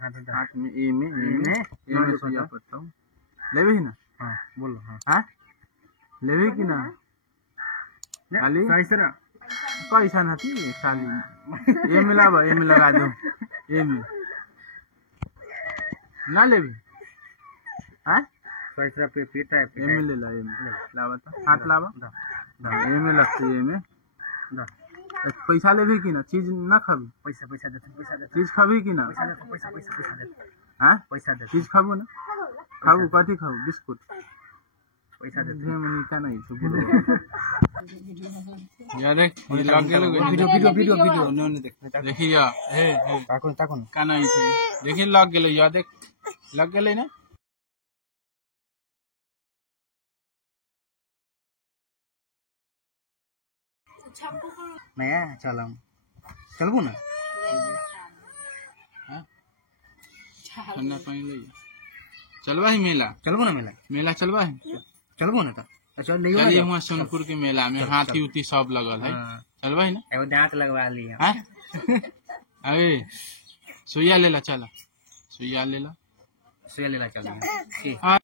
हाथ में ए में सुइया पड़ता हूँ लेवे ही ना। हाँ बोलो। हाँ हाँ लेवे की ना खाली कैसे पैसा नहीं खाली ए में लावा ए में लगा दो ए में ना लेवी। हाँ पैसा पे पीता है ए में ले ला ए में लावा तो हाथ लावा ए में लगती ए में पैसा लेवी की ना चीज ना खाबी पैसा दे चीज खाबी की ना पैसा हाँ पैसा दे चीज खाबो ना खाबो कथी खाबो बिस्कुट पैसा दे मनी का नहीं तो यार देख ये लग गेलो वीडियो उन्होंने देखी या हे ताकून का नहीं थी देखी लग गेलो या देख लग गेले ना। नया चलबू ना ठंडा पानी ले चलवा ही मेला मेला चलवा है चलबू ना चलिए वहाँ सोनपुर के मेला में हाथी उती सब लगल है चलवा ही ना एगो दांत लगवा लिया। अरे सुइया ले ला चला सुइया ले ला चल